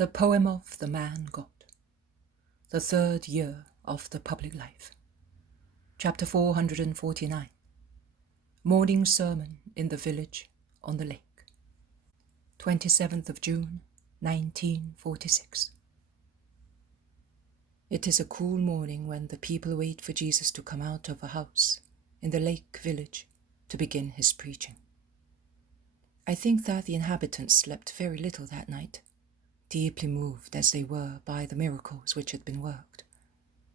The Poem of the Man God. The Third Year of the Public Life. Chapter 449. Morning Sermon in the Village on the Lake. 27th of June, 1946. It is a cool morning when the people wait for Jesus to come out of a house in the lake village to begin his preaching. I think that the inhabitants slept very little that night, deeply moved as they were by the miracles which had been worked,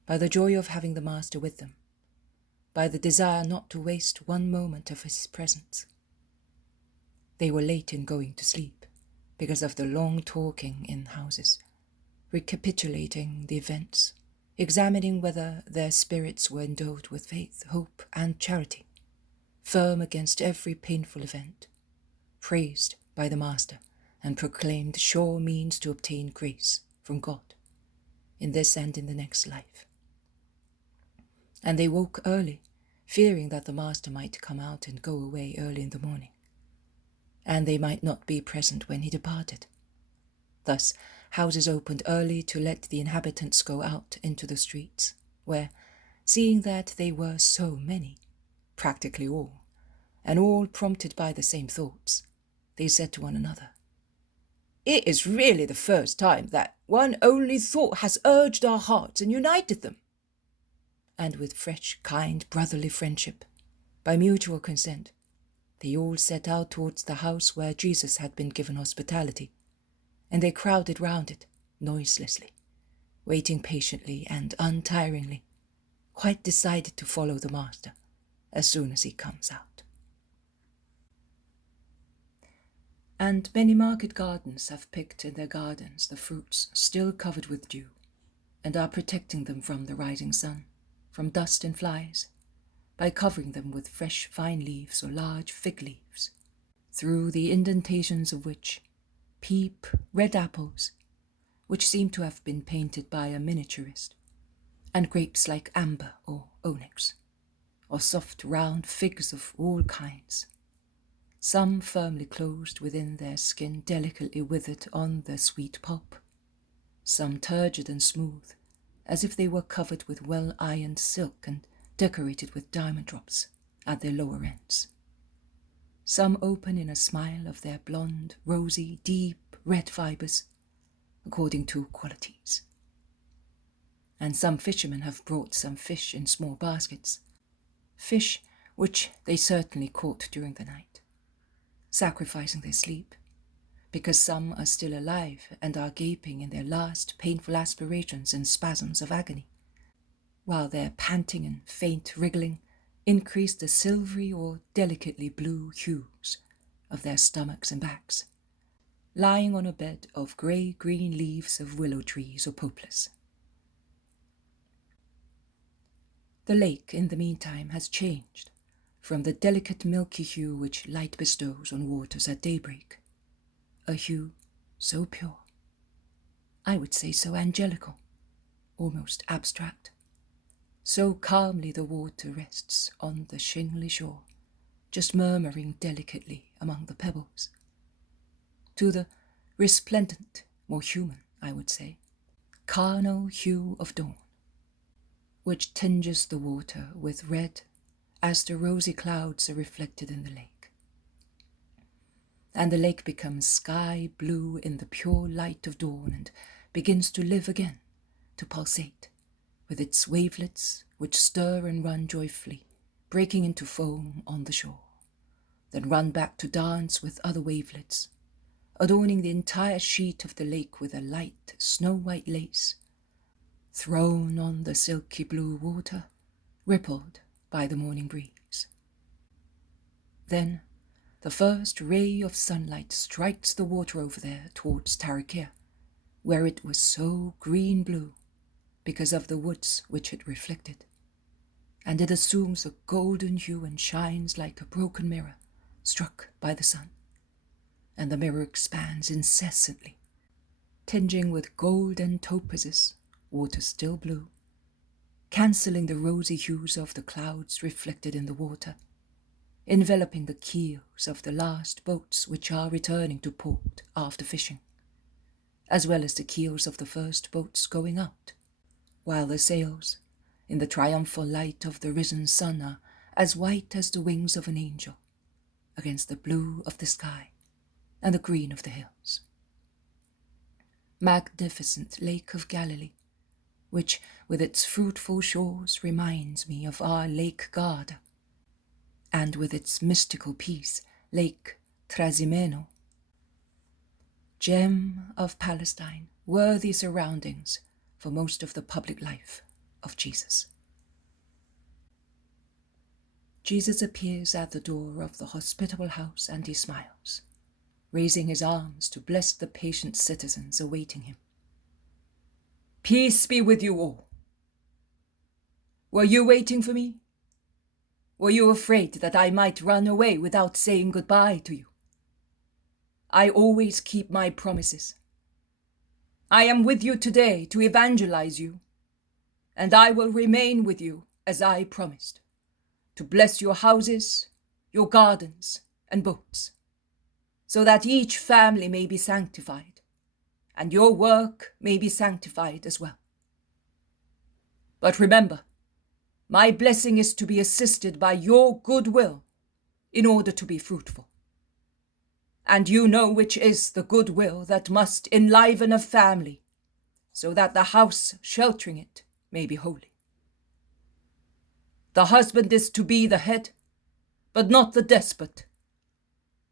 by the joy of having the Master with them, by the desire not to waste one moment of his presence. They were late in going to sleep because of the long talking in houses, recapitulating the events, examining whether their spirits were endowed with faith, hope, and charity, firm against every painful event, praised by the Master, and proclaimed sure means to obtain grace from God, in this and in the next life. And they woke early, fearing that the Master might come out and go away early in the morning, and they might not be present when he departed. Thus, houses opened early to let the inhabitants go out into the streets, where, seeing that they were so many, practically all, and all prompted by the same thoughts, they said to one another, "It is really the first time that one only thought has urged our hearts and united them." And with fresh, kind, brotherly friendship, by mutual consent, they all set out towards the house where Jesus had been given hospitality, and they crowded round it noiselessly, waiting patiently and untiringly, quite decided to follow the Master as soon as he comes out. And many market gardens have picked in their gardens the fruits still covered with dew, and are protecting them from the rising sun, from dust and flies, by covering them with fresh vine leaves or large fig leaves, through the indentations of which peep red apples, which seem to have been painted by a miniaturist, and grapes like amber or onyx, or soft round figs of all kinds, some firmly closed within their skin, delicately withered on the sweet pulp, some turgid and smooth, as if they were covered with well-ironed silk and decorated with diamond drops at their lower ends, some open in a smile of their blonde, rosy, deep red fibres, according to qualities. And some fishermen have brought some fish in small baskets, fish which they certainly caught during the night, sacrificing their sleep, because some are still alive and are gaping in their last painful aspirations and spasms of agony, while their panting and faint wriggling increase the silvery or delicately blue hues of their stomachs and backs, lying on a bed of grey-green leaves of willow trees or poplars. The lake, in the meantime, has changed from the delicate milky hue which light bestows on waters at daybreak, a hue so pure, I would say so angelical, almost abstract, so calmly the water rests on the shingly shore, just murmuring delicately among the pebbles, to the resplendent, more human, I would say, carnal hue of dawn, which tinges the water with red as the rosy clouds are reflected in the lake. And the lake becomes sky blue in the pure light of dawn and begins to live again, to pulsate, with its wavelets which stir and run joyfully, breaking into foam on the shore, then run back to dance with other wavelets, adorning the entire sheet of the lake with a light snow-white lace, thrown on the silky blue water, rippled by the morning breeze. Then the first ray of sunlight strikes the water over there towards Tarakia, where it was so green-blue because of the woods which it reflected, and it assumes a golden hue and shines like a broken mirror struck by the sun, and the mirror expands incessantly, tinging with gold and topazes, water still blue, cancelling the rosy hues of the clouds reflected in the water, enveloping the keels of the last boats which are returning to port after fishing, as well as the keels of the first boats going out, while the sails, in the triumphal light of the risen sun, are as white as the wings of an angel against the blue of the sky and the green of the hills. Magnificent Lake of Galilee, which with its fruitful shores reminds me of our Lake Garda, and with its mystical peace, Lake Trasimeno. Gem of Palestine, worthy surroundings for most of the public life of Jesus. Jesus appears at the door of the hospitable house, and he smiles, raising his arms to bless the patient citizens awaiting him. Peace be with you all. Were you waiting for me? Were you afraid that I might run away without saying goodbye to you? I always keep my promises. I am with you today to evangelize you, and I will remain with you as I promised, to bless your houses, your gardens, and boats, so that each family may be sanctified, and your work may be sanctified as well. But remember, my blessing is to be assisted by your goodwill in order to be fruitful. And you know which is the goodwill that must enliven a family, so that the house sheltering it may be holy. The husband is to be the head, but not the despot,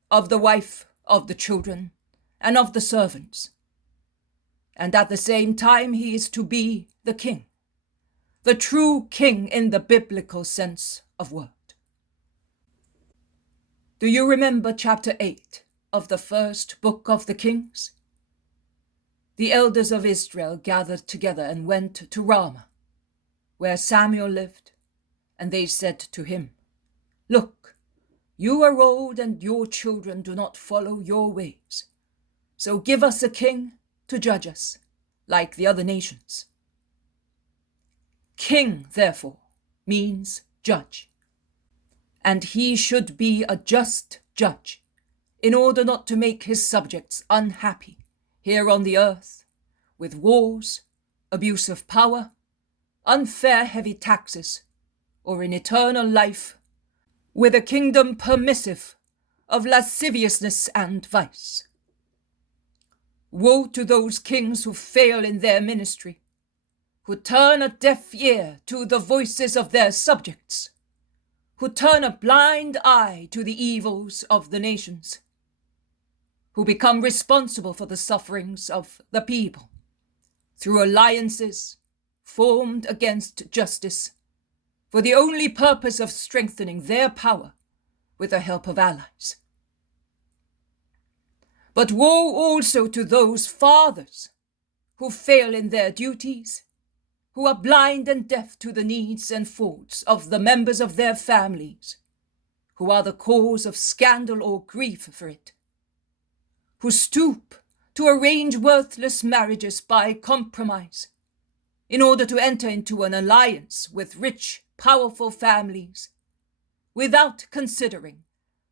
of the wife, of the children, and of the servants. And at the same time he is to be the king, the true king in the biblical sense of word. Do you remember chapter 8 of the first book of the Kings? The elders of Israel gathered together and went to Ramah, where Samuel lived, and they said to him, Look, you are old and your children do not follow your ways. So give us a king to judge us, like the other nations. King, therefore, means judge. And he should be a just judge, in order not to make his subjects unhappy here on the earth, with wars, abuse of power, unfair heavy taxes, or in eternal life, with a kingdom permissive of lasciviousness and vice. Woe to those kings who fail in their ministry, who turn a deaf ear to the voices of their subjects, who turn a blind eye to the evils of the nations, who become responsible for the sufferings of the people through alliances formed against justice, for the only purpose of strengthening their power with the help of allies. But woe also to those fathers who fail in their duties, who are blind and deaf to the needs and faults of the members of their families, who are the cause of scandal or grief for it, who stoop to arrange worthless marriages by compromise, in order to enter into an alliance with rich, powerful families, without considering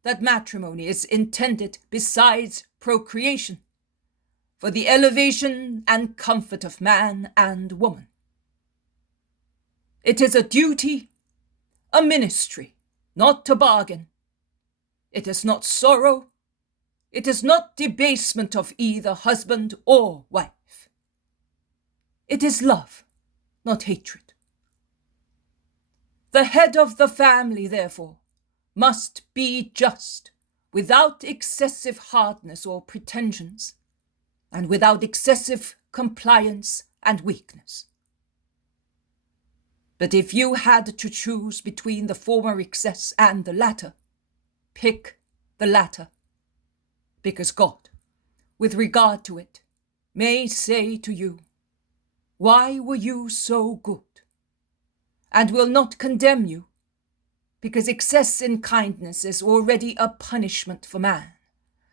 that matrimony is intended, besides procreation, for the elevation and comfort of man and woman. It is a duty, a ministry, not a bargain. It is not sorrow. It is not debasement of either husband or wife. It is love, not hatred. The head of the family, therefore, must be just, without excessive hardness or pretensions, and without excessive compliance and weakness. But if you had to choose between the former excess and the latter, pick the latter, because God, with regard to it, may say to you, Why were you so good? And will not condemn you, because excess in kindness is already a punishment for man,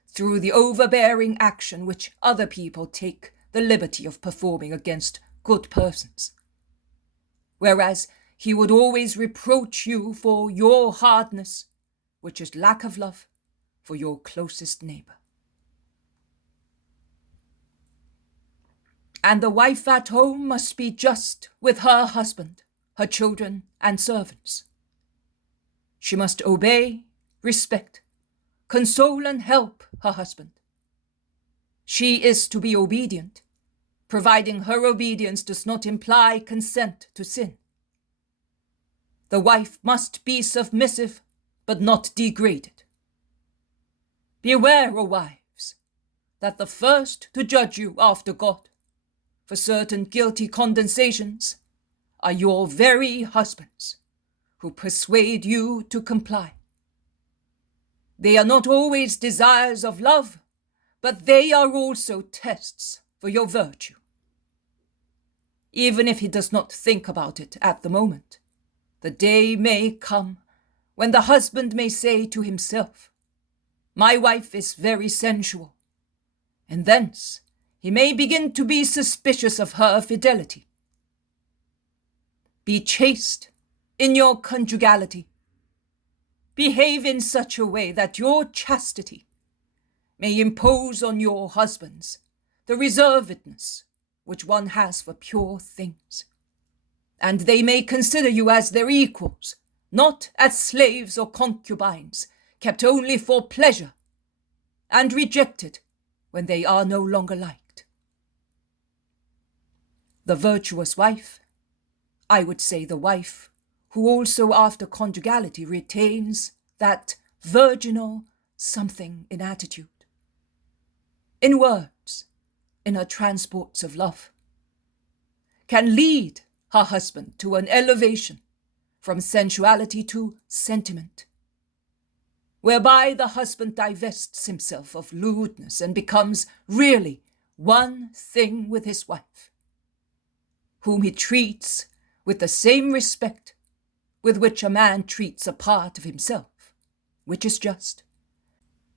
through the overbearing action which other people take the liberty of performing against good persons. Whereas he would always reproach you for your hardness, which is lack of love for your closest neighbor. And the wife at home must be just with her husband, her children, and servants. She must obey, respect, console, and help her husband. She is to be obedient, providing her obedience does not imply consent to sin. The wife must be submissive, but not degraded. Beware, O wives, that the first to judge you after God for certain guilty condensations are your very husbands, who persuade you to comply. They are not always desires of love, but they are also tests for your virtue. Even if he does not think about it at the moment, the day may come when the husband may say to himself, "My wife is very sensual," and thence he may begin to be suspicious of her fidelity. Be chaste in your conjugality. Behave in such a way that your chastity may impose on your husbands the reservedness which one has for pure things, and they may consider you as their equals, not as slaves or concubines, kept only for pleasure, and rejected when they are no longer liked. The virtuous wife, I would say the wife who also after conjugality retains that virginal something in attitude, in words, in her transports of love, can lead her husband to an elevation from sensuality to sentiment, whereby the husband divests himself of lewdness and becomes really one thing with his wife, whom he treats with the same respect with which a man treats a part of himself, which is just,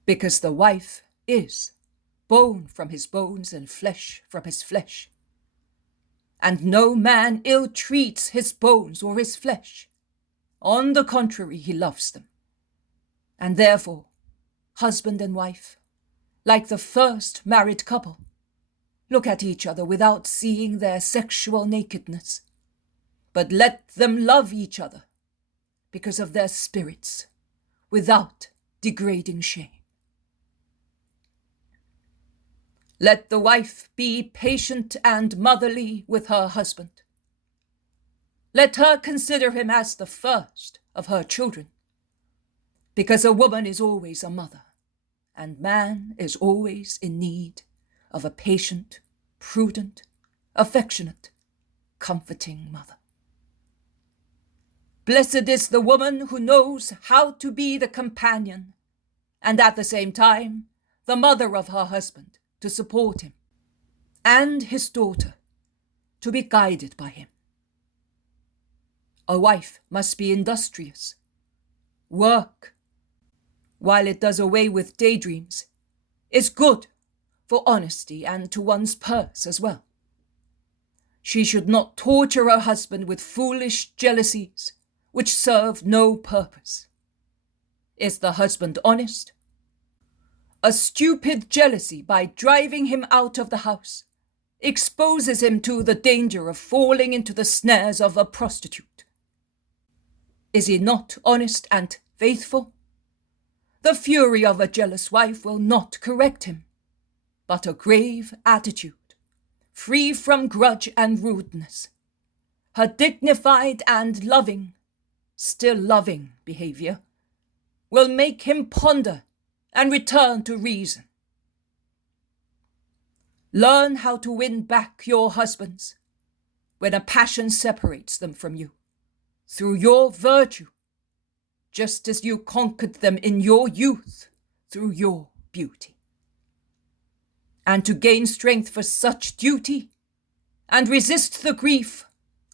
because the wife is bone from his bones and flesh from his flesh. And no man ill treats his bones or his flesh. On the contrary, he loves them. And therefore, husband and wife, like the first married couple, look at each other without seeing their sexual nakedness, but let them love each other because of their spirits, without degrading shame. Let the wife be patient and motherly with her husband. Let her consider him as the first of her children, because a woman is always a mother, and man is always in need of a patient, prudent, affectionate, comforting mother. Blessed is the woman who knows how to be the companion, and at the same time, the mother of her husband, to support him, and his daughter, to be guided by him. A wife must be industrious. Work, while it does away with daydreams, is good for honesty and to one's purse as well. She should not torture her husband with foolish jealousies which serve no purpose. Is the husband honest? A stupid jealousy, by driving him out of the house, exposes him to the danger of falling into the snares of a prostitute. Is he not honest and faithful? The fury of a jealous wife will not correct him, but a grave attitude, free from grudge and rudeness. Her dignified and loving, still loving behavior will make him ponder and return to reason. Learn how to win back your husbands when a passion separates them from you, through your virtue, just as you conquered them in your youth through your beauty. And to gain strength for such duty, and resist the grief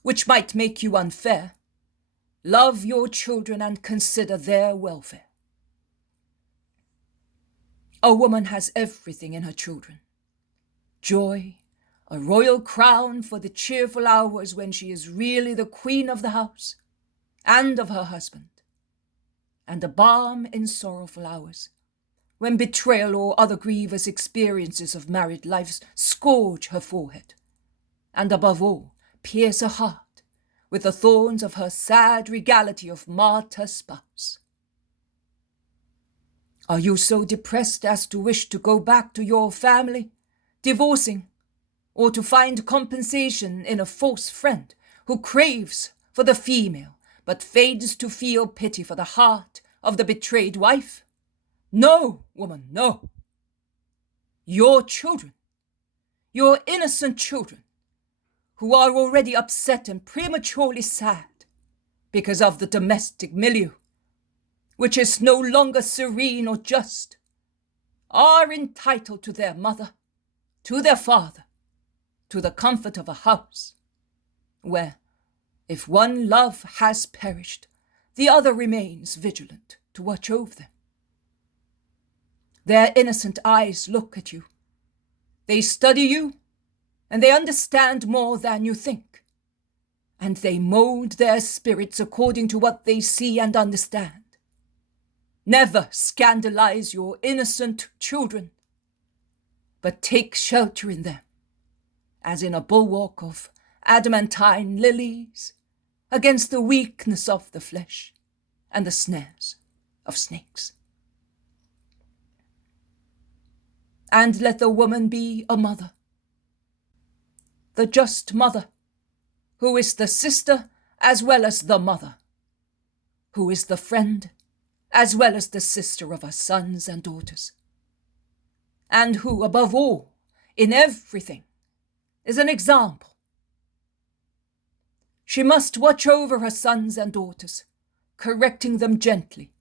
which might make you unfair, love your children and consider their welfare. A woman has everything in her children: joy, a royal crown for the cheerful hours when she is really the queen of the house and of her husband, and a balm in sorrowful hours when betrayal or other grievous experiences of married life scourge her forehead, and above all, pierce her heart with the thorns of her sad regality of martyr spouse. Are you so depressed as to wish to go back to your family, divorcing, or to find compensation in a false friend who craves for the female but fails to feel pity for the heart of the betrayed wife? No, woman, no. Your children, your innocent children, who are already upset and prematurely sad because of the domestic milieu, which is no longer serene or just, are entitled to their mother, to their father, to the comfort of a house, where, if one love has perished, the other remains vigilant to watch over them. Their innocent eyes look at you. They study you, and they understand more than you think, and they mold their spirits according to what they see and understand. Never scandalize your innocent children, but take shelter in them, as in a bulwark of adamantine lilies, against the weakness of the flesh and the snares of snakes. And let the woman be a mother, the just mother, who is the sister as well as the mother, who is the friend as well as the sister of her sons and daughters, and who, above all, in everything, is an example. She must watch over her sons and daughters, correcting them gently,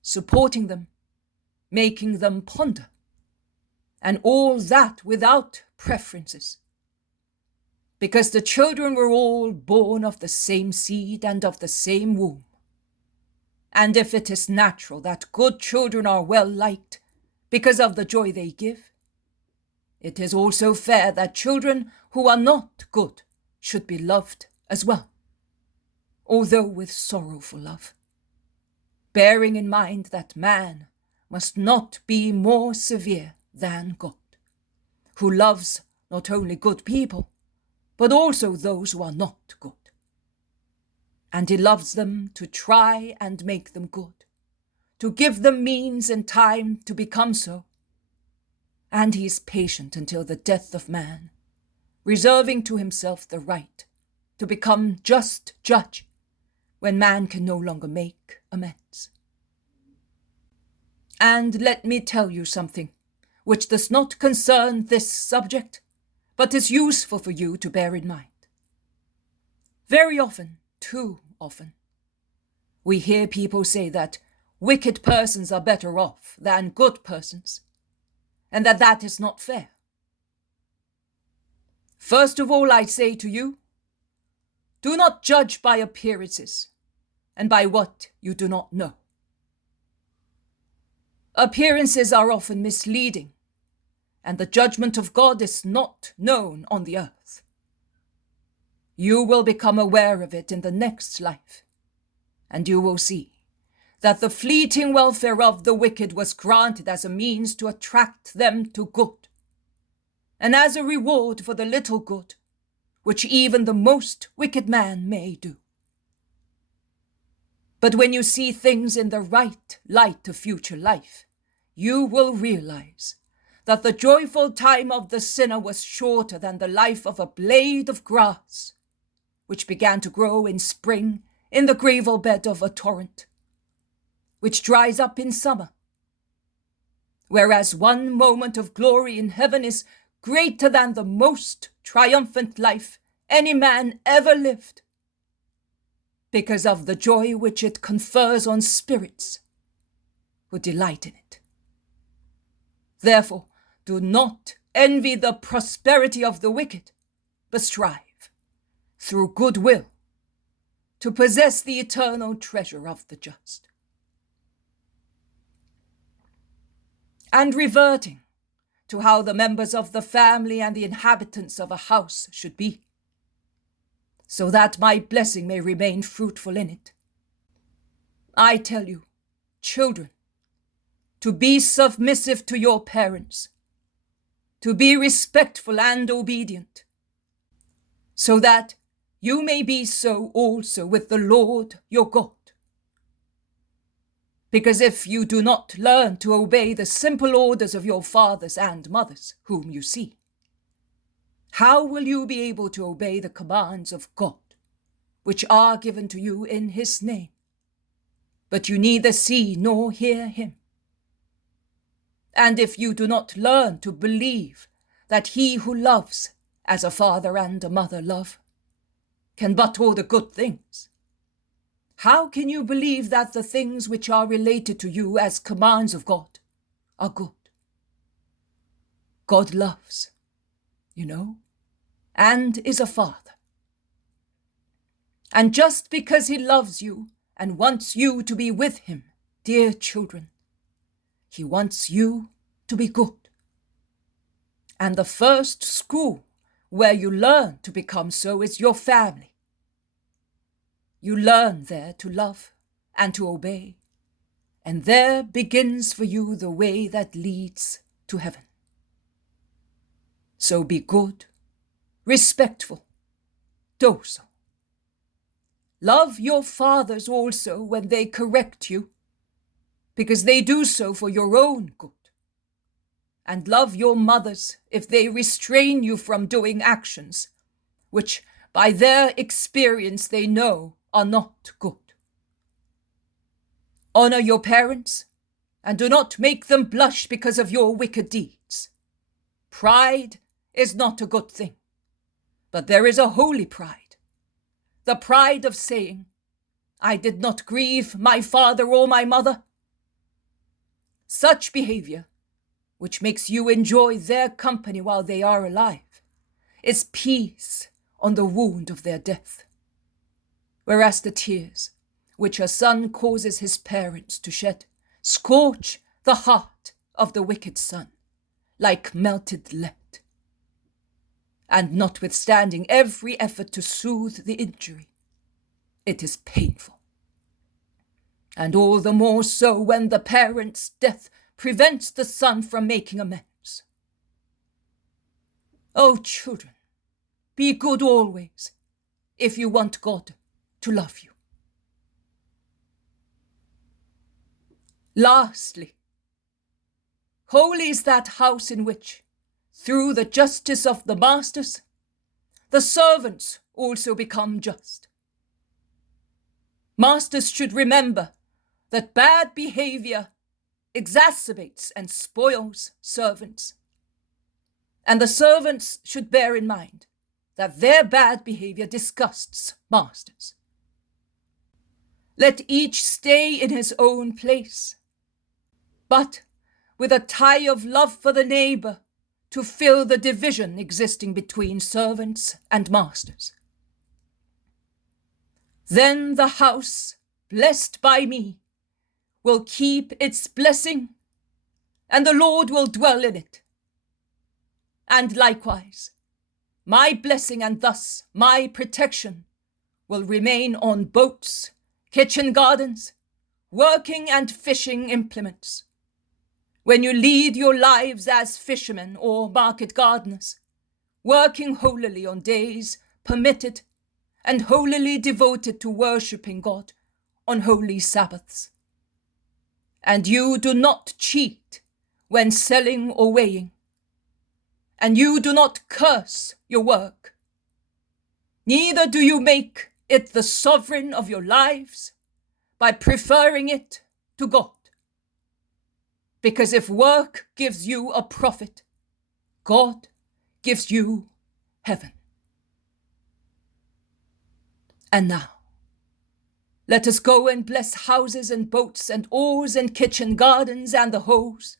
supporting them, making them ponder, and all that without preferences, because the children were all born of the same seed and of the same womb. And if it is natural that good children are well liked because of the joy they give, it is also fair that children who are not good should be loved as well, although with sorrowful love, bearing in mind that man must not be more severe than God, who loves not only good people, but also those who are not good. And he loves them to try and make them good, to give them means and time to become so. And he is patient until the death of man, reserving to himself the right to become just judge when man can no longer make amends. And let me tell you something which does not concern this subject, but is useful for you to bear in mind. Very often, too often, we hear people say that wicked persons are better off than good persons, and that is not fair. First of all, I say to you, do not judge by appearances and by what you do not know. Appearances are often misleading, and the judgment of God is not known on the earth. You will become aware of it in the next life, and you will see that the fleeting welfare of the wicked was granted as a means to attract them to good, and as a reward for the little good which even the most wicked man may do. But when you see things in the right light of future life, you will realize that the joyful time of the sinner was shorter than the life of a blade of grass, which began to grow in spring in the gravel bed of a torrent, which dries up in summer. Whereas one moment of glory in heaven is greater than the most triumphant life any man ever lived, because of the joy which it confers on spirits who delight in it. Therefore, do not envy the prosperity of the wicked, but strive, through goodwill, to possess the eternal treasure of the just. And reverting to how the members of the family and the inhabitants of a house should be, so that my blessing may remain fruitful in it, I tell you, children, to be submissive to your parents, to be respectful and obedient, so that you may be so also with the Lord your God. Because if you do not learn to obey the simple orders of your fathers and mothers, whom you see, how will you be able to obey the commands of God, which are given to you in his name? But you neither see nor hear him. And if you do not learn to believe that he who loves as a father and a mother love can but order good things, how can you believe that the things which are related to you as commands of God are good? God loves, you know, and is a father. And just because he loves you and wants you to be with him, dear children, he wants you to be good. And the first school where you learn to become so is your family. You learn there to love and to obey, and there begins for you the way that leads to heaven. So be good, respectful, docile. Love your fathers also when they correct you, because they do so for your own good. And love your mothers if they restrain you from doing actions which by their experience they know are not good. Honor your parents and do not make them blush because of your wicked deeds. Pride is not a good thing, but there is a holy pride, the pride of saying, I did not grieve my father or my mother. Such behavior, which makes you enjoy their company while they are alive, is peace on the wound of their death. Whereas the tears which a son causes his parents to shed scorch the heart of the wicked son like melted lead. And notwithstanding every effort to soothe the injury, it is painful. And all the more so when the parent's death prevents the son from making amends. Oh, children, be good always if you want God to love you. Lastly, holy is that house in which, through the justice of the masters, the servants also become just. Masters should remember that bad behavior exacerbates and spoils servants, and the servants should bear in mind that their bad behavior disgusts masters. Let each stay in his own place, but with a tie of love for the neighbor to fill the division existing between servants and masters. Then the house, blessed by me, will keep its blessing, and the Lord will dwell in it. And likewise, my blessing and thus my protection will remain on boats, kitchen gardens, working and fishing implements. When you lead your lives as fishermen or market gardeners, working holily on days permitted and holily devoted to worshipping God on holy Sabbaths. And you do not cheat when selling or weighing, and you do not curse your work. Neither do you make it the sovereign of your lives by preferring it to God. Because if work gives you a profit, God gives you heaven. And now, let us go and bless houses and boats and oars and kitchen gardens and the hoes.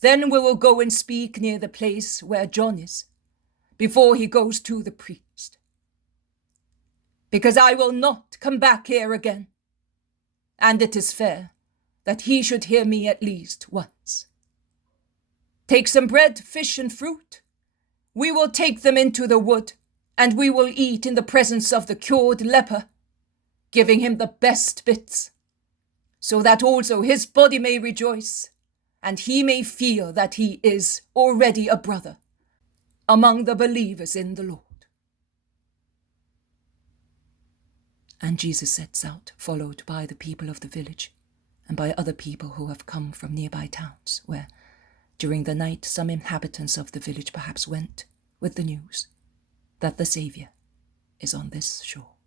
Then we will go and speak near the place where John is, before he goes to the priest. Because I will not come back here again, and it is fair that he should hear me at least once. Take some bread, fish, and fruit. We will take them into the wood, and we will eat in the presence of the cured leper, giving him the best bits, so that also his body may rejoice, and he may feel that he is already a brother among the believers in the Lord. And Jesus sets out, followed by the people of the village and by other people who have come from nearby towns, where, during the night, some inhabitants of the village perhaps went with the news that the Saviour is on this shore.